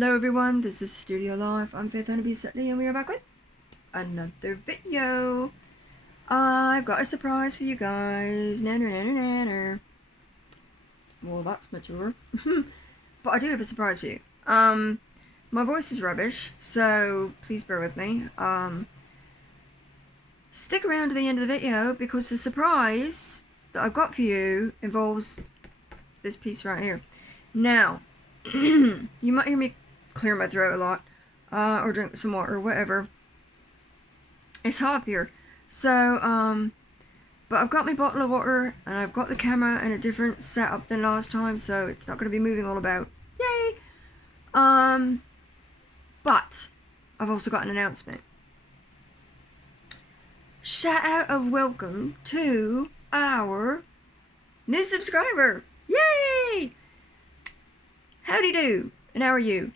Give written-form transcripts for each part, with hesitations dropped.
Hello everyone, this is Studio Life. I'm Faith Honeybee Setley and we are back with another video. I've got a surprise for you guys. Nanner, nanner, nanner. Well, that's mature. But I do have a surprise for you. My voice is rubbish, so please bear with me. Stick around to the end of the video because the surprise that I've got for you involves this piece right here. Now, you might hear me clear my throat a lot, or drink some water, or whatever. It's hot up here, so but I've got my bottle of water and I've got the camera in a different setup than last time, so it's not going to be moving all about. Yay! But I've also got an announcement. Shout out of welcome to our new subscriber! Yay! Howdy do, and how are you?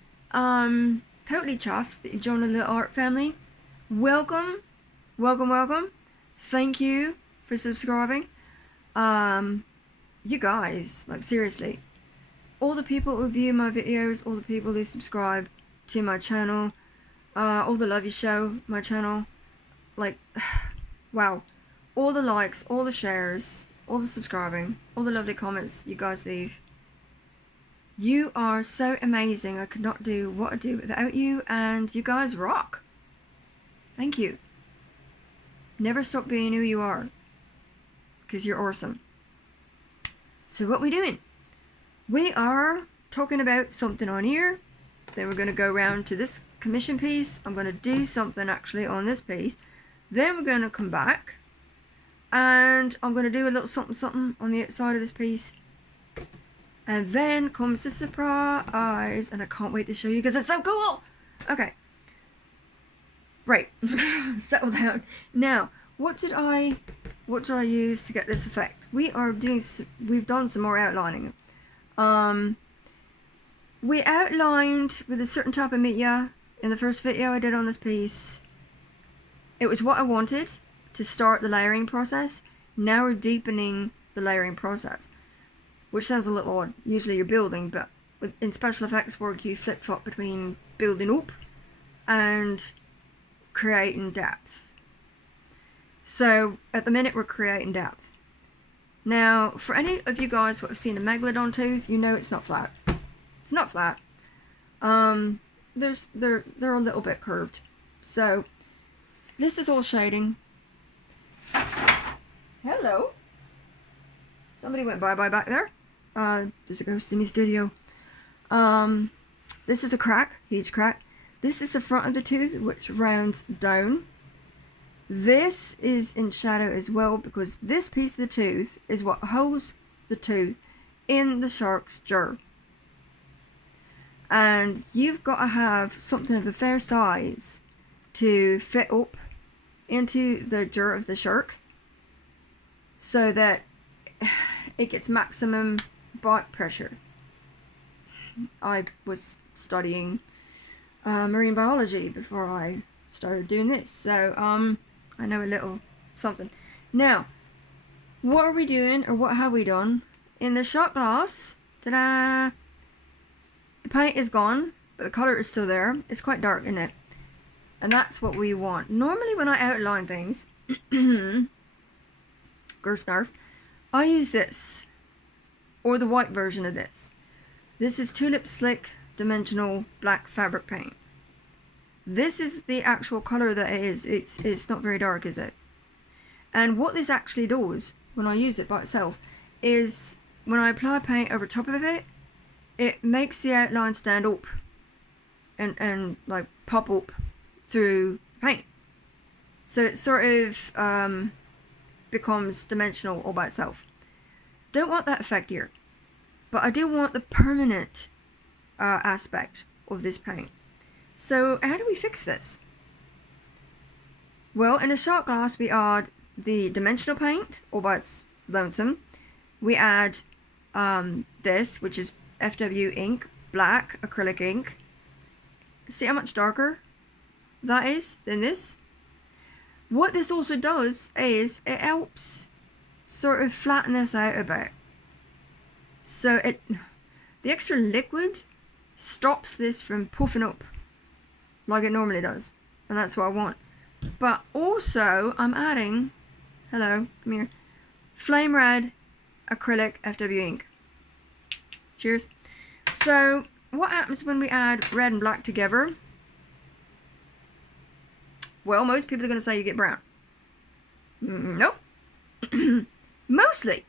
Totally chuffed that you've joined the little art family. Welcome, welcome, welcome. Thank you for subscribing. You guys, like seriously, all the people who view my videos, all the people who subscribe to my channel, all the love you show my channel, like, wow, all the likes, all the shares, all the subscribing, all the lovely comments you guys leave. You are so amazing. I could not do what I do without you, and you guys rock. Thank you. Never stop being who you are, because you're awesome. So what we doing? We are talking about something on here. Then we're going to go around to this commission piece. I'm going to do something actually on this piece. Then we're going to come back, and I'm going to do a little something something on the outside of this piece. And then comes the surprise, and I can't wait to show you because it's so cool. Okay. Right. Settle down. Now, what did I use to get this effect? We've done some more outlining. We outlined with a certain type of media in the first video I did on this piece. It was what I wanted to start the layering process. Now we're deepening the layering process, which sounds a little odd. Usually you're building, but in special effects work you flip-flop between building up and creating depth. So at the minute we're creating depth. Now, for any of you guys who have seen a megalodon tooth, you know it's not flat. It's not flat. They're a little bit curved. So this is all shading. Hello. Somebody went bye-bye back there. There's a ghost in my studio. This is a crack, huge crack. This is the front of the tooth, which rounds down. This is in shadow as well, because this piece of the tooth is what holds the tooth in the shark's jaw. And you've got to have something of a fair size to fit up into the jaw of the shark, so that it gets maximum bite pressure. I was studying marine biology before I started doing this, so I know a little something. Now, what are we doing, or what have we done? In the shot glass, ta-da! The paint is gone, but the colour is still there. It's quite dark, isn't it? And that's what we want. Normally when I outline things, Gersnarf, I use this, or the white version of this. This is Tulip Slick Dimensional Black Fabric Paint. This is the actual colour that it is. It's not very dark, is it? And what this actually does, when I use it by itself, is when I apply paint over top of it, it makes the outline stand up and like pop up through the paint. So it sort of becomes dimensional all by itself. Don't want that effect here, but I do want the permanent aspect of this paint. So how do we fix this? Well, in a shot glass we add the dimensional paint all by its lonesome. We add this, which is FW ink, black acrylic ink. See how much darker that is than this? What this also does is it helps sort of flatten this out a bit. So the extra liquid stops this from puffing up like it normally does, and that's what I want. But also I'm adding, hello, come here, flame red acrylic FW ink. Cheers. So what happens when we add red and black together? Well, most people are going to say you get brown. Nope. Mostly.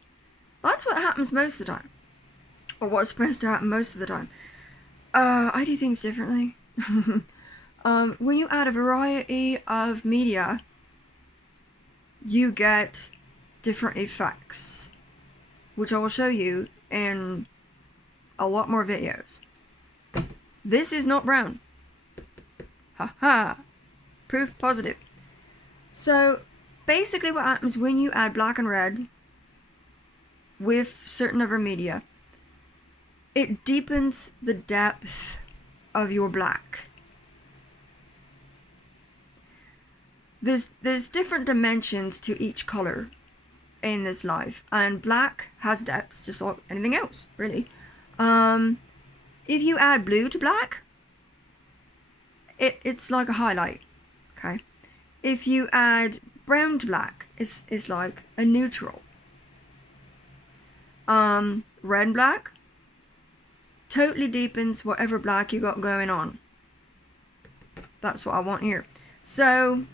That's what happens most of the time. Or what's supposed to happen most of the time. I do things differently. When you add a variety of media, you get different effects, which I will show you in a lot more videos. This is not brown. Haha. Proof positive. So basically what happens when you add black and red with certain other media, it deepens the depth of your black. There's different dimensions to each color in this life, and black has depths just like anything else, really. If you add blue to black, it's like a highlight. Okay. If you add brown to black, it's like a neutral. Red and black totally deepens whatever black you got going on. That's what I want here. So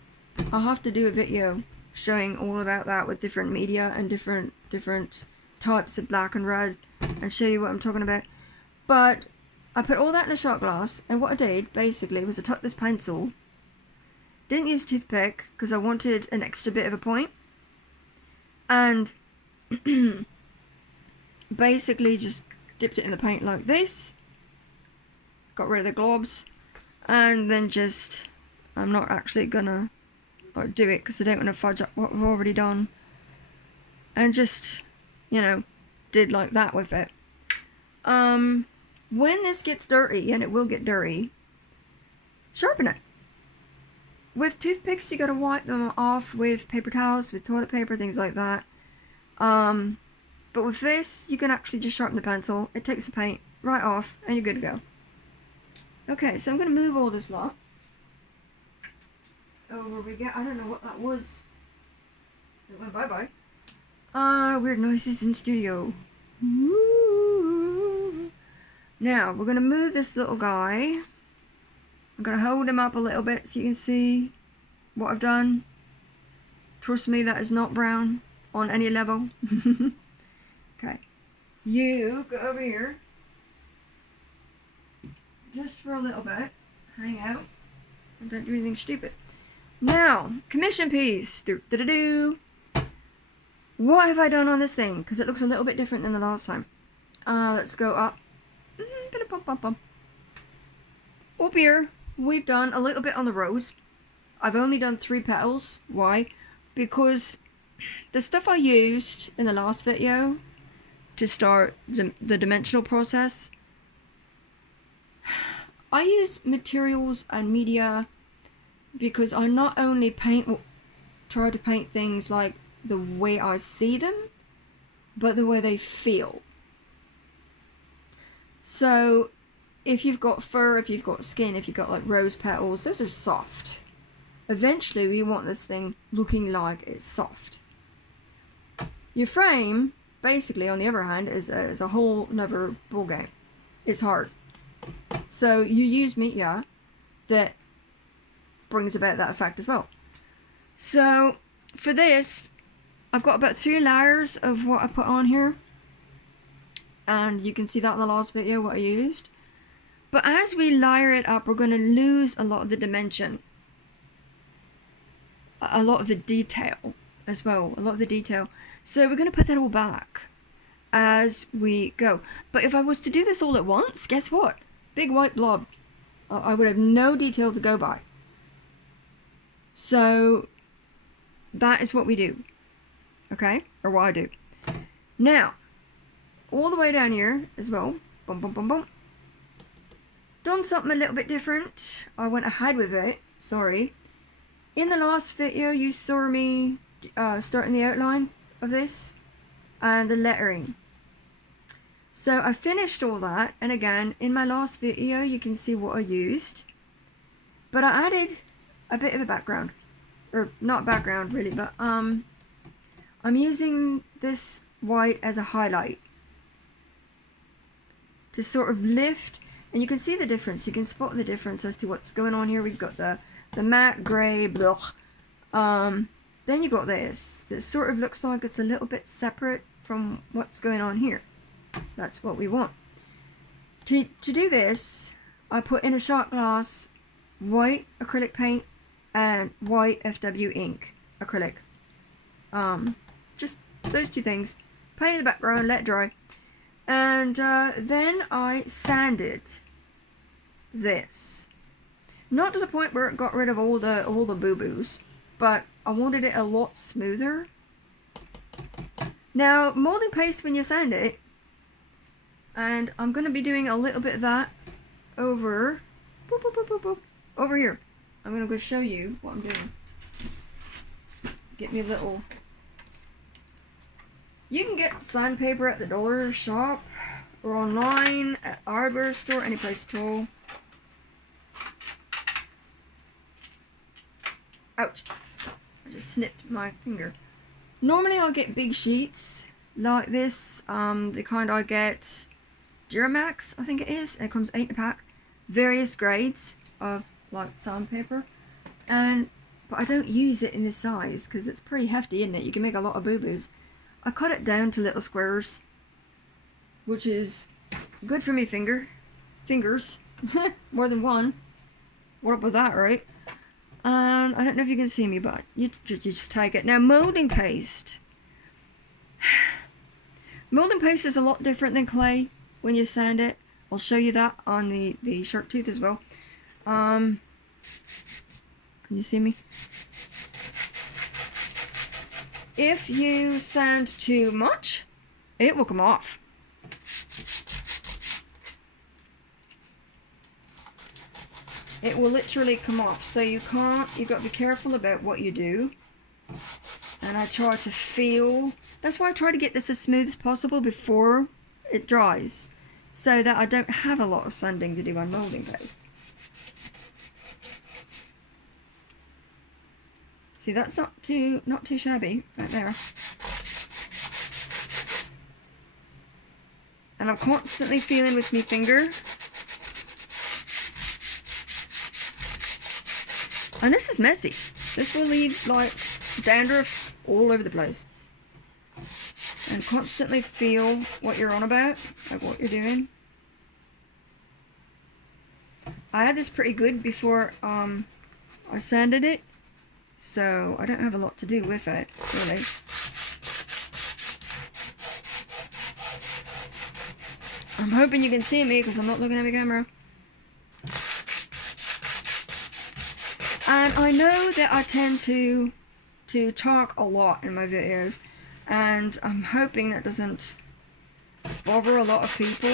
I'll have to do a video showing all about that with different media and different types of black and red, and show you what I'm talking about. But I put all that in a shot glass, and what I did basically was I took this pencil, didn't use a toothpick because I wanted an extra bit of a point, and basically just dipped it in the paint like this, got rid of the globs, and then just, I'm not actually gonna do it because I don't want to fudge up what I've already done, and just, you know, did like that with it. When this gets dirty, and it will get dirty, sharpen it. With toothpicks, you gotta wipe them off with paper towels, with toilet paper, things like that. But with this, you can actually just sharpen the pencil. It takes the paint right off, and you're good to go. Okay, so I'm gonna move all this lot over. We get, I don't know what that was. It went bye-bye. Weird noises in studio. Woo. Now, we're gonna move this little guy. I'm gonna hold him up a little bit so you can see what I've done. Trust me, that is not brown on any level. Okay, you go over here just for a little bit, hang out, and don't do anything stupid. Now, commission piece. What have I done on this thing? Because it looks a little bit different than the last time. Let's go up. Up here, we've done a little bit on the rose. I've only done 3 petals. Why? Because the stuff I used in the last video to start the dimensional process, I use materials and media because I not only try to paint things like the way I see them, but the way they feel. So if you've got fur, if you've got skin, if you've got like rose petals, those are soft. Eventually we want this thing looking like it's soft. Your frame, basically, on the other hand, is a whole nother ballgame. It's hard. So you use media that brings about that effect as well. So for this, I've got about 3 layers of what I put on here, and you can see that in the last video what I used. But as we layer it up, we're going to lose a lot of the dimension, a lot of the detail as well, a lot of the detail. So we're going to put that all back as we go. But if I was to do this all at once, guess what? Big white blob. I would have no detail to go by. So that is what we do. Okay? Or what I do. Now, all the way down here as well. Boom, boom, boom, boom. Done something a little bit different. I went ahead with it. Sorry. In the last video, you saw me starting the outline of this and the lettering. So I finished all that, and again, in my last video, you can see what I used. But I added a bit of a background. Or not background really, but I'm using this white as a highlight to sort of lift, and you can see the difference. You can spot the difference as to what's going on here. We've got the matte grey, blah. Then you got this. It sort of looks like it's a little bit separate from what's going on here. That's what we want. To do this, I put in a shot glass white acrylic paint and white FW ink acrylic. Just those two things. Painted the background, let it dry. And then I sanded this. Not to the point where it got rid of all the boo-boos, but I wanted it a lot smoother. Now, molding paste, when you sand it, and I'm going to be doing a little bit of that over, boop, boop, boop, boop, boop, over here. I'm going to go show you what I'm doing. Get me a little... You can get sandpaper at the dollar shop or online at hardware store, any place at all. Ouch. I just snipped my finger. Normally I'll get big sheets like this. The kind I get, Duramax, I think it is. It comes 8 in a pack. Various grades of like sandpaper. But I don't use it in this size because it's pretty hefty, isn't it? You can make a lot of boo-boos. I cut it down to little squares, which is good for me fingers. More than one. What up with that, right? And I don't know if you can see me, but you just take it. Now, molding paste. Molding paste is a lot different than clay when you sand it. I'll show you that on the Sharktooth as well. Can you see me? If you sand too much, it will come off. It will literally come off. So you've got to be careful about what you do. And I try to feel, that's why I try to get this as smooth as possible before it dries, so that I don't have a lot of sanding to do on molding paste. See, that's not too shabby right there. And I'm constantly feeling with my finger. And this is messy. This will leave like dandruff all over the place. And constantly feel what you're on about, like what you're doing. I had this pretty good before I sanded it. So I don't have a lot to do with it, really. I'm hoping you can see me because I'm not looking at my camera. And I know that I tend to talk a lot in my videos, and I'm hoping that doesn't bother a lot of people.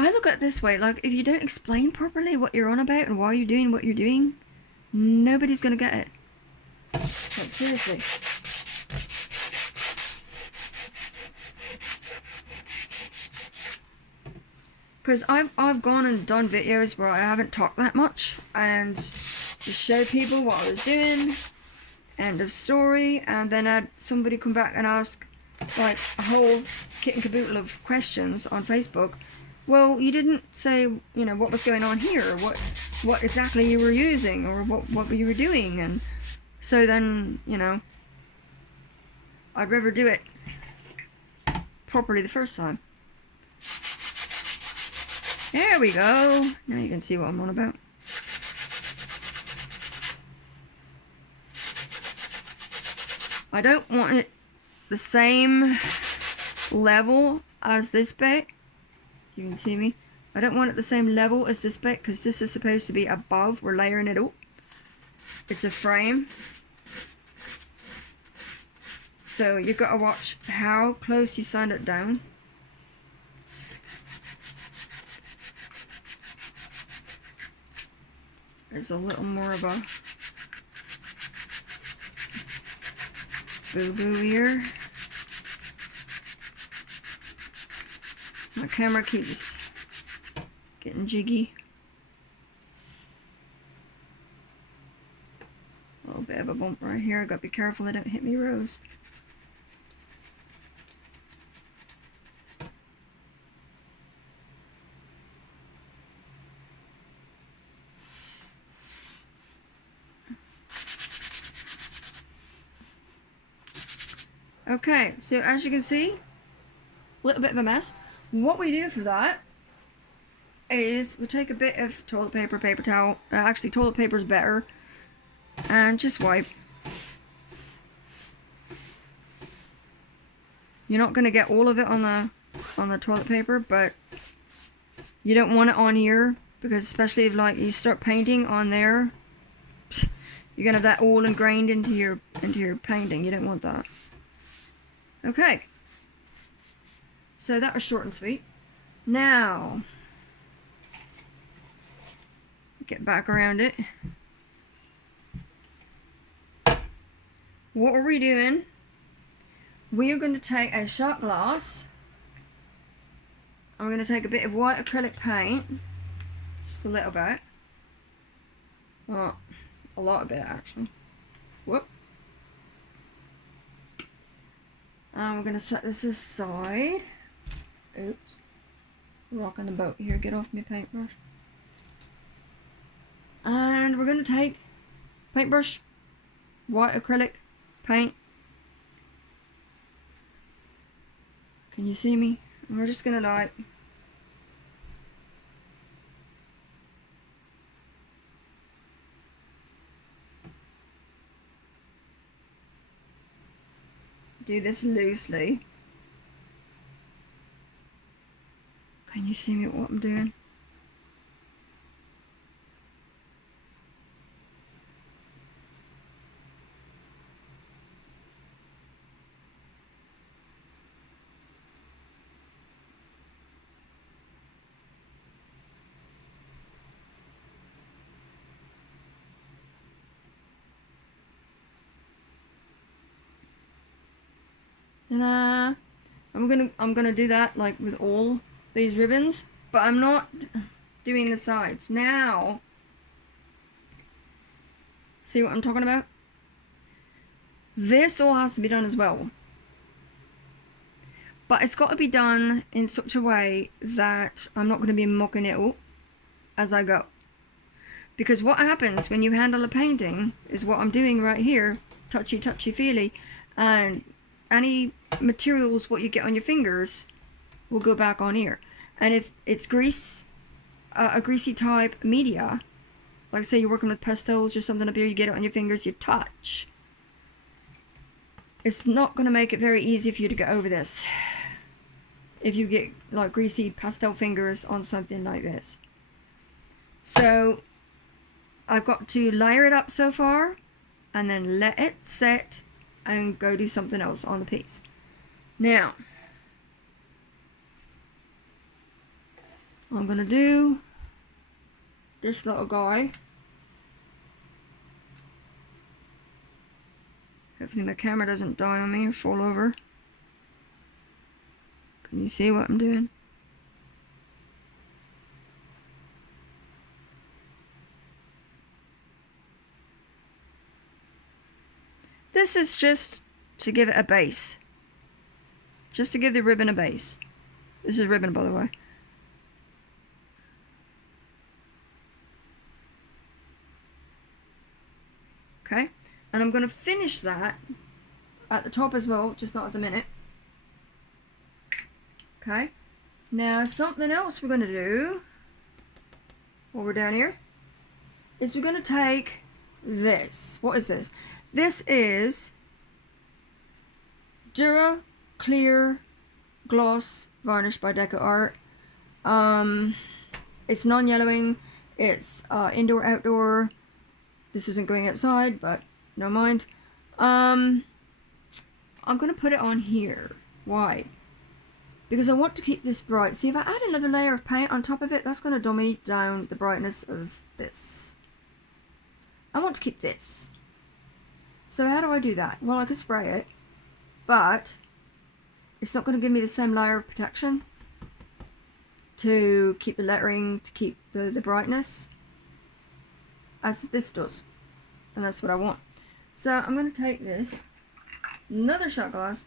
I look at it this way, like if you don't explain properly what you're on about and why you're doing what you're doing, nobody's gonna get it. Like, seriously. Because I've gone and done videos where I haven't talked that much and just show people what I was doing, end of story, and then had somebody come back and ask like a whole kit and caboodle of questions on Facebook. Well, you didn't say, you know, what was going on here, or what exactly you were using, or what you were doing, and so then, you know, I'd rather do it properly the first time. There we go. Now you can see what I'm on about. I don't want it the same level as this bit. You can see me. I don't want it the same level as this bit because this is supposed to be above. We're layering it up. It's a frame. So you've got to watch how close you sand it down. There's a little more of a boo-boo here. camera keeps getting jiggy. A little bit of a bump right here. I gotta be careful I don't hit me rose. Okay, so as you can see, a little bit of a mess. What we do for that is we take a bit of toilet paper, paper towel. Actually, toilet paper is better. And just wipe. You're not going to get all of it on the toilet paper, but you don't want it on here, because especially if like you start painting on there, you're going to have that all ingrained into your painting. You don't want that. Okay. So that was short and sweet. Now, get back around it. What are we doing? We are going to take a shot glass. I'm going to take a bit of white acrylic paint. Just a little bit. Well, a lot of it actually. Whoop. And we're going to set this aside. Oops. Rocking the boat here. Get off my paintbrush. And we're going to take paintbrush, white acrylic paint. Can you see me? And we're just going to like do this loosely. Can you see me what I'm doing? And I'm gonna do that like with all these ribbons, but I'm not doing the sides. Now, see what I'm talking about? This all has to be done as well. But it's got to be done in such a way that I'm not going to be mucking it up as I go. Because what happens when you handle a painting is what I'm doing right here, touchy feely, and any materials what you get on your fingers will go back on here. And if it's grease, a greasy type media, like say you're working with pastels or something up here, you get it on your fingers, you touch. It's not going to make it very easy for you to get over this if you get like greasy pastel fingers on something like this. So I've got to layer it up so far and then let it set and go do something else on the piece. Now, I'm gonna do this little guy. Hopefully my camera doesn't die on me or fall over. Can you see what I'm doing? This is just to give it a base. Just to give the ribbon a base. This is ribbon, by the way. Okay, and I'm going to finish that at the top as well, just not at the minute. Okay, now something else we're going to do while we're down here is we're going to take this. What is this? This is Dura Clear Gloss Varnish by Deco Art. It's non-yellowing. It's indoor, outdoor. This isn't going outside, but no mind. I'm going to put it on here. Why? Because I want to keep this bright. See, if I add another layer of paint on top of it, that's going to dummy down the brightness of this. I want to keep this. So how do I do that? Well, I could spray it, but it's not going to give me the same layer of protection. to keep the lettering, to keep the brightness, as this does. And that's what I want. So I'm going to take this, another shot glass.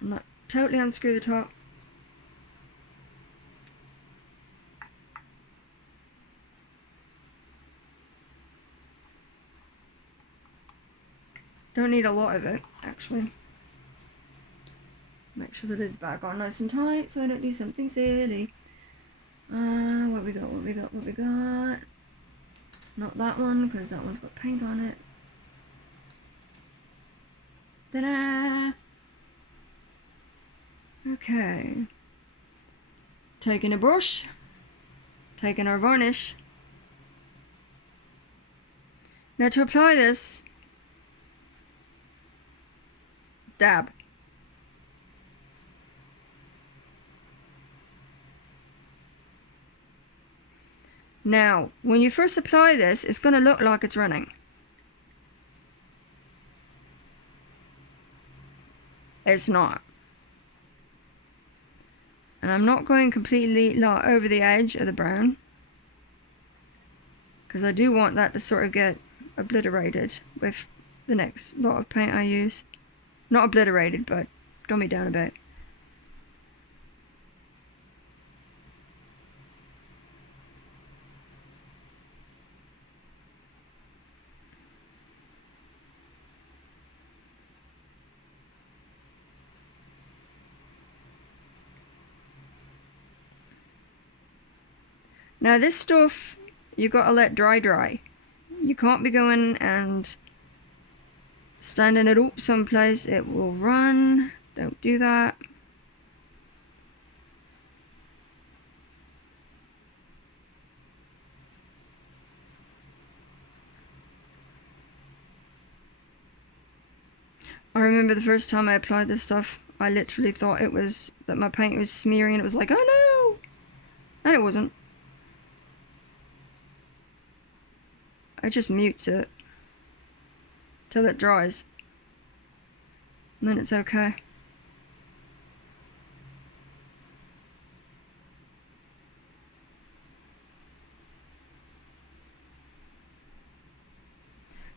I'm going to totally unscrew the top. Don't need a lot of it, actually. Make sure the lid's back on nice and tight so I don't do something silly. What we got, what we got, what we got. Not that one, because that one's got paint on it. Ta-da! Okay. Taking a brush. Taking our varnish. Now to apply this, dab. Now, when you first apply this, it's going to look like it's running. It's not. And I'm not going completely over the edge of the brown, because I do want that to sort of get obliterated with the next lot of paint I use. Not obliterated, but dumb it down a bit. Now this stuff, you gotta let dry. You can't be going and standing it up someplace, it will run. Don't do that. I remember the first time I applied this stuff, I literally thought it was that my paint was smearing and it was like, oh no! And it wasn't. It just mutes it till it dries, and then it's okay.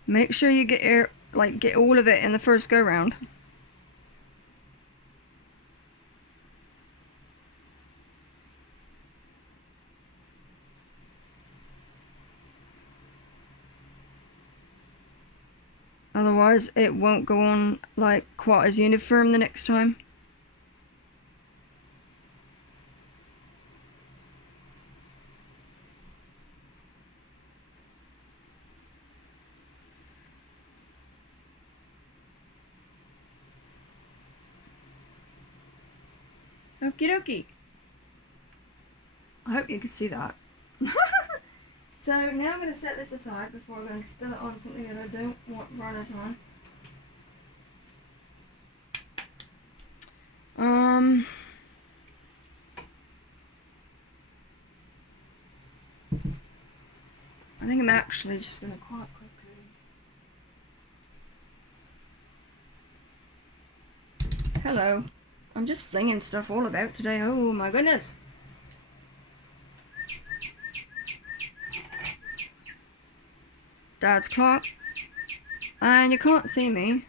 Make sure you get get all of it in the first go round. Otherwise, it won't go on like quite as uniform the next time. Okie dokie. I hope you can see that. So now I'm going to set this aside before I'm going to spill it on something that I don't want varnish on. I think I'm actually just going to quite quickly. Hello. I'm just flinging stuff all about today. Oh my goodness. Dad's clock. And you can't see me.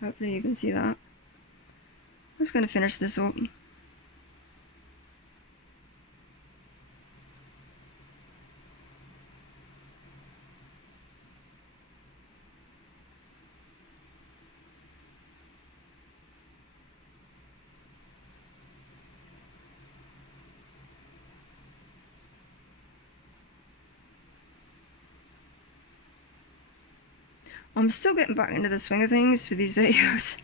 Hopefully you can see that. I'm just going to finish this up. I'm still getting back into the swing of things with these videos.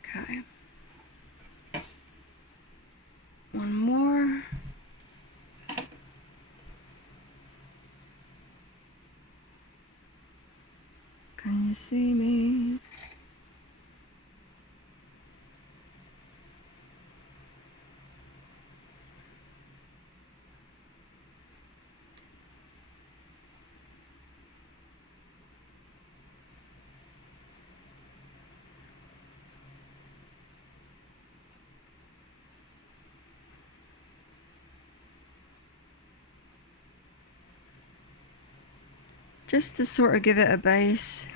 Okay. One more. Can you see me? just to sort of give it a base.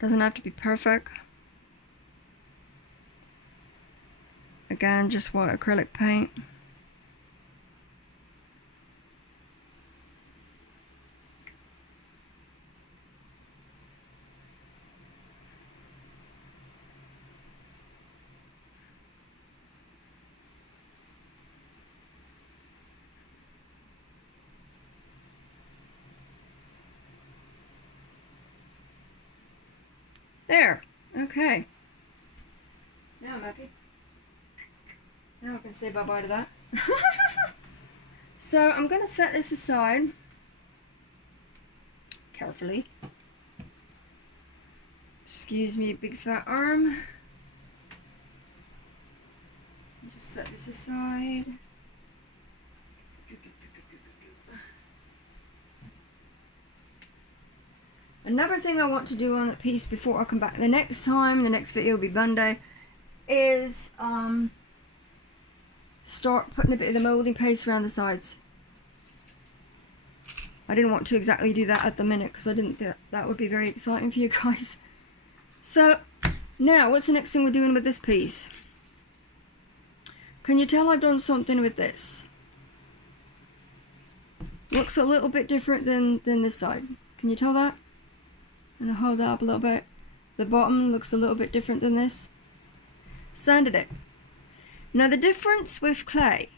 Doesn't have to be perfect. Again, just white acrylic paint. There. Okay. Now I'm happy. Now I can say bye-bye to that. So I'm going to set this aside carefully. Excuse me, big fat arm. Just set this aside. Another thing I want to do on that piece before I come back the next time, the next video will be Monday, is start putting a bit of the moulding paste around the sides. I didn't want to exactly do that at the minute because I didn't think that would be very exciting for you guys. So now what's the next thing we're doing with this piece? Can you tell I've done something with this? Looks a little bit different than this side. Can you tell that? I'm going to hold that up a little bit. The bottom looks a little bit different than this. Sanded it. Now the difference with clay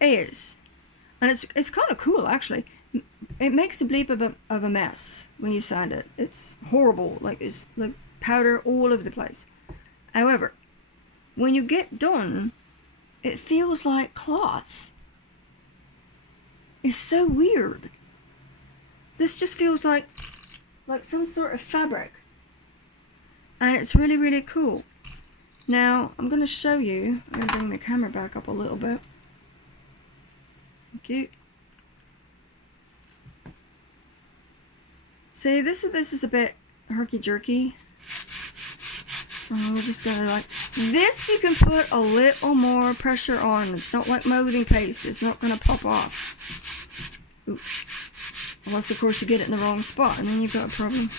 is, and it's kind of cool actually, it makes a bleep of a mess when you sand it. It's horrible, like it's like powder all over the place. However, when you get done, it feels like cloth. It's so weird. This just feels like some sort of fabric, and it's really, really cool. Now I'm going to show you. I'm going to bring the camera back up a little bit. Thank you. See, this is a bit herky-jerky. We're just going to like this. You can put a little more pressure on. It's not like molding paste. It's not going to pop off. Oops. Unless, of course, you get it in the wrong spot, and then you've got a problem.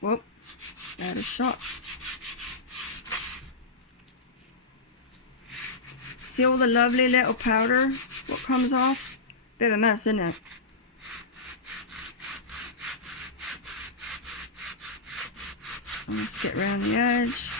Whoop. That is shot. See all the lovely little powder? What comes off? Bit of a mess, isn't it? Just get around the edge.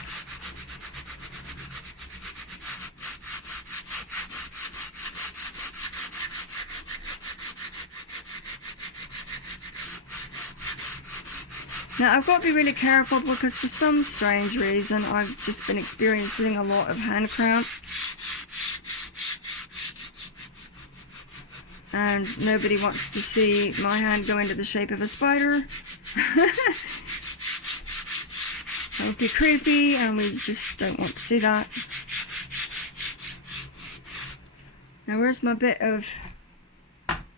Now I've got to be really careful because for some strange reason I've just been experiencing a lot of hand cramp. And nobody wants to see my hand go into the shape of a spider. That would be creepy, and we just don't want to see that. Now where's my bit of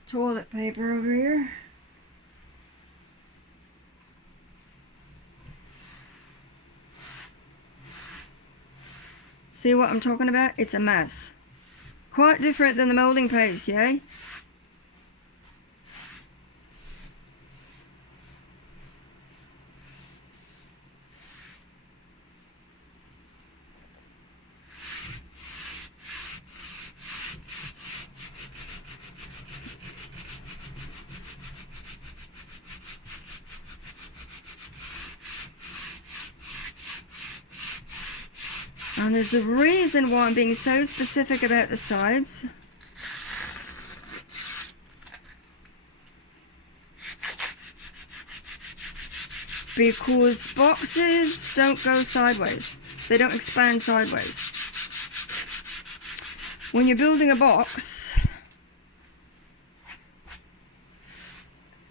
toilet paper over here? See what I'm talking about? It's a mess. Quite different than the moulding paste, yay? And there's a reason why I'm being so specific about the sides. Because boxes don't go sideways. They don't expand sideways. When you're building a box,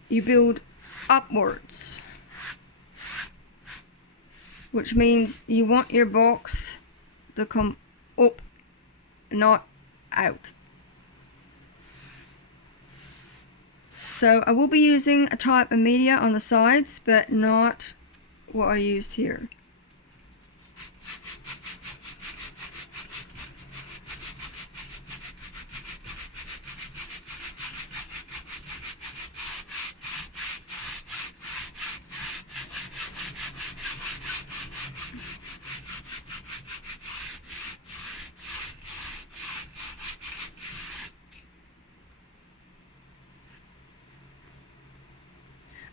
you build upwards. which means you want your box to come up, not out. So I will be using a type of media on the sides, but not what I used here.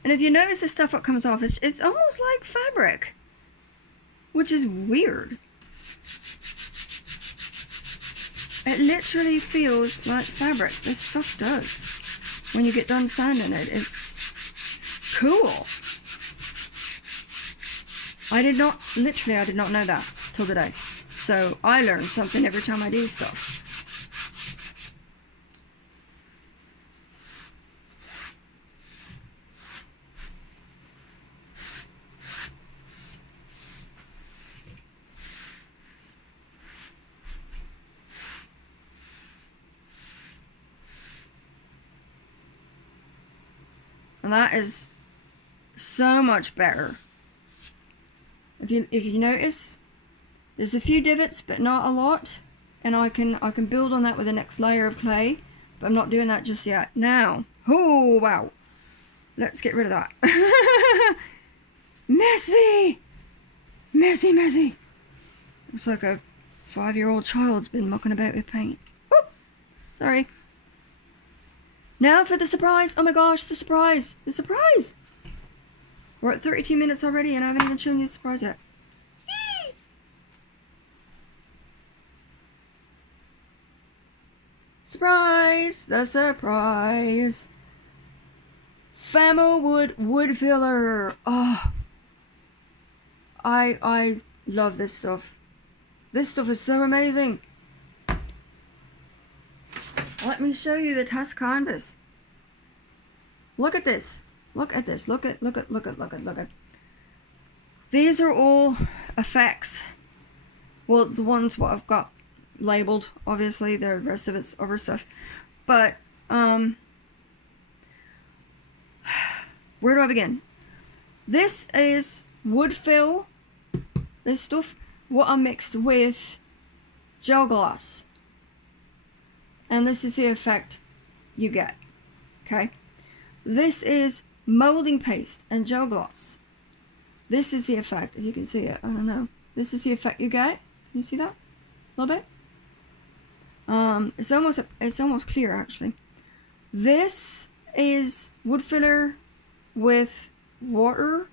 And if you notice the stuff that comes off, it's almost like fabric, which is weird. It literally feels like fabric. This stuff does. When you get done sanding it, it's cool. I did not know that till today. So I learn something every time I do stuff. And that is so much better. If you notice, there's a few divots, but not a lot. And I can build on that with the next layer of clay, but I'm not doing that just yet. Now, oh wow, let's get rid of that. Messy, messy, messy. Looks like a 5-year-old child's been mucking about with paint. Whoop, sorry. Now for the surprise. Oh my gosh, the surprise. The surprise. We're at 32 minutes already and I haven't even shown you the surprise yet. Yee! Surprise! The surprise. Famo wood filler. Oh. I love this stuff. This stuff is so amazing. Let me show you the test canvas. Look at this. Look at this. Look at. These are all effects. Well, the ones what I've got labeled, obviously, the rest of it's other stuff. But where do I begin? This is wood fill. This stuff, what I mixed with gel gloss. And this is the effect you get, okay? This is molding paste and gel gloss. This is the effect, if you can see it, I don't know. This is the effect you get. Can you see that? A little bit? It's almost clear, actually. This is wood filler with water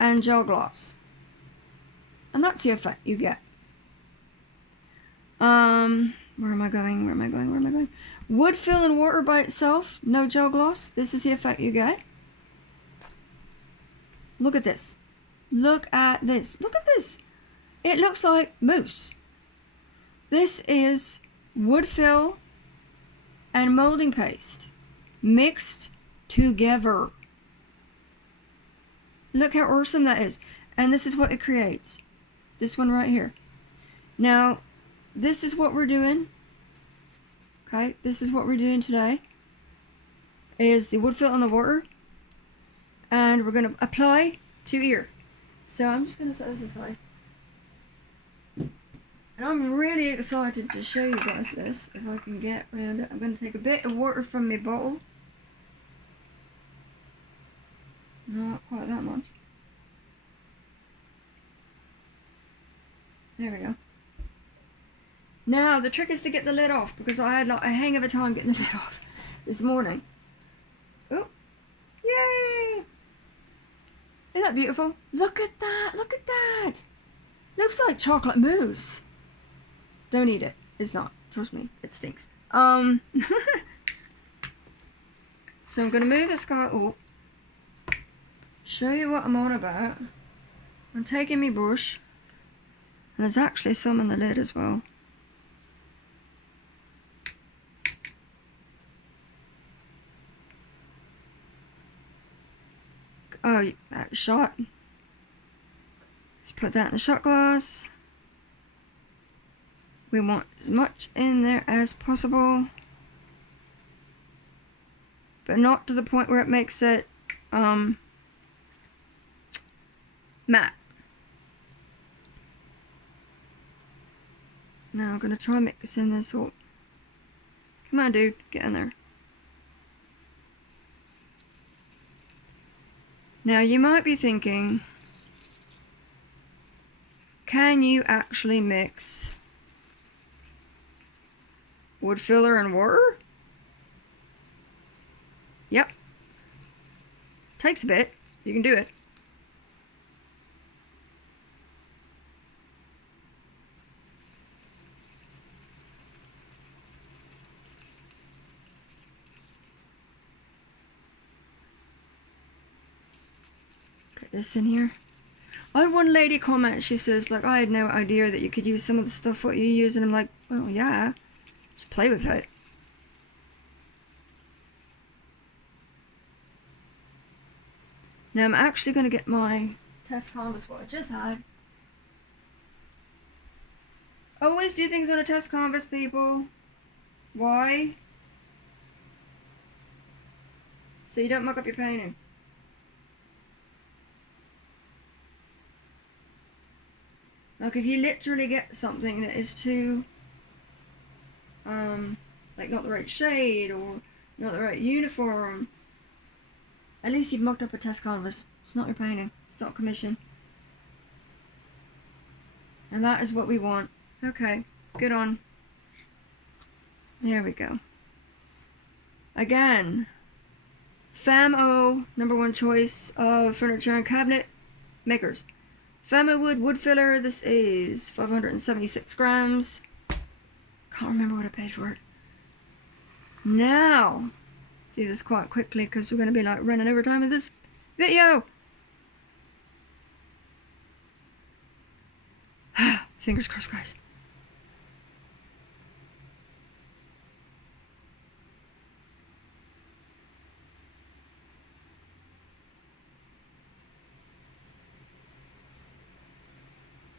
and gel gloss. And that's the effect you get. Where am I going? Wood fill and water by itself, no gel gloss. This is the effect you get. Look at this. Look at this. Look at this. It looks like mousse. This is wood fill and molding paste mixed together. Look how awesome that is. And this is what it creates. This one right here. Now, this is what we're doing. Okay, this is what we're doing today. Is the wood fill and the water. And we're going to apply to ear. So I'm just going to set this aside. And I'm really excited to show you guys this, if I can get around it. I'm going to take a bit of water from my bottle. Not quite that much. There we go. Now, the trick is to get the lid off, because I had like a hang of a time getting the lid off this morning. Oh, yay! Isn't that beautiful? Look at that, look at that! Looks like chocolate mousse. Don't eat it. It's not. Trust me, it stinks. So I'm going to move this guy up. Show you what I'm on about. I'm taking my brush. And there's actually some in the lid as well. Oh, shot. put that in the shot glass. We want as much in there as possible, but not to the point where it makes it matte. Now I'm going to try mixing this up. Come on, dude, get in there. Now you might be thinking, can you actually mix wood filler and water? Yep. Takes a bit. You can do it. Get this in here. I had one lady comment, she says, like, I had no idea that you could use some of the stuff what you use, and I'm like, well, yeah, just play with it. Now I'm actually going to get my test canvas, what I just had. Always do things on a test canvas, people. Why? So you don't muck up your painting. Like if you literally get something that is too, like not the right shade or not the right uniform, at least you've mucked up a test canvas. It's not your painting. It's not commission. And that is what we want. Okay, good on. There we go. Again, FAMO, #1 choice of furniture and cabinet makers. FAMO wood filler. This is 576 grams. Can't remember what I paid for it. Now, do this quite quickly because we're going to be like running over time with this video. Fingers crossed, guys.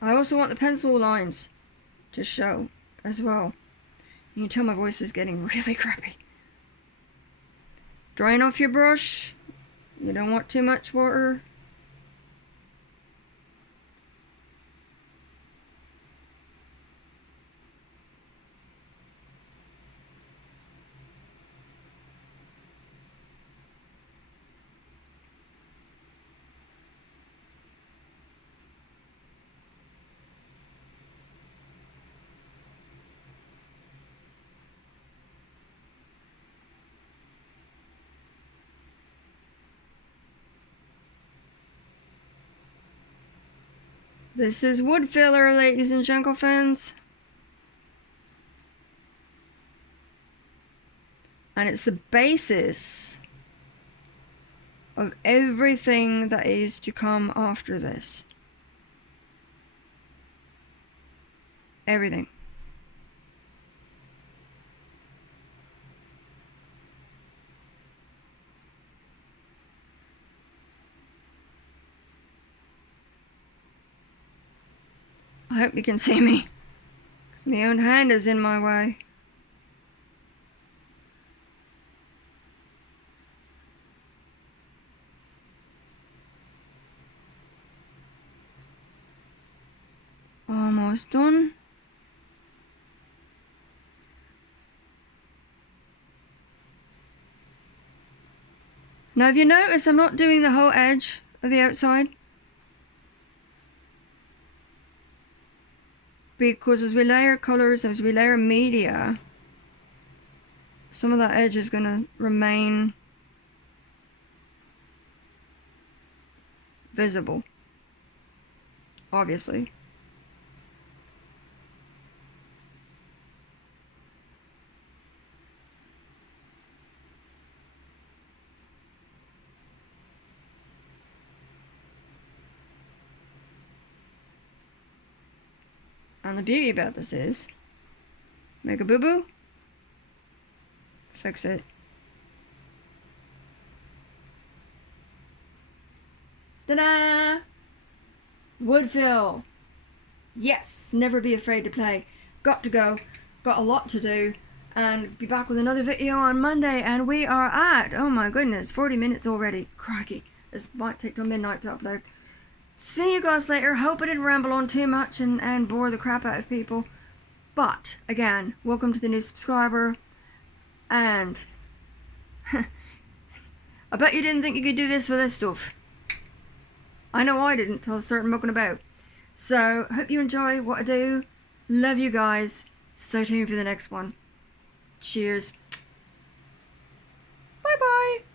I also want the pencil lines to show as well. You can tell my voice is getting really crappy. Drying off your brush. You don't want too much water. This is wood filler, ladies and gentlemen. And it's the basis of everything that is to come after this. Everything. I hope you can see me, because my own hand is in my way. Almost done. Now, have you noticed I'm not doing the whole edge of the outside? Because as we layer colors, as we layer media, some of that edge is going to remain visible, obviously. And the beauty about this is, make a boo-boo, fix it. Ta-da! Woodville. Yes, never be afraid to play. Got to go. Got a lot to do. And be back with another video on Monday. And we are at, oh my goodness, 40 minutes already. Crikey. This might take till midnight to upload. See you guys later. Hope I didn't ramble on too much and bore the crap out of people. But, again, welcome to the new subscriber. And I bet you didn't think you could do this for this stuff. I know I didn't till I started mucking about. So, hope you enjoy what I do. Love you guys. Stay tuned for the next one. Cheers. Bye bye.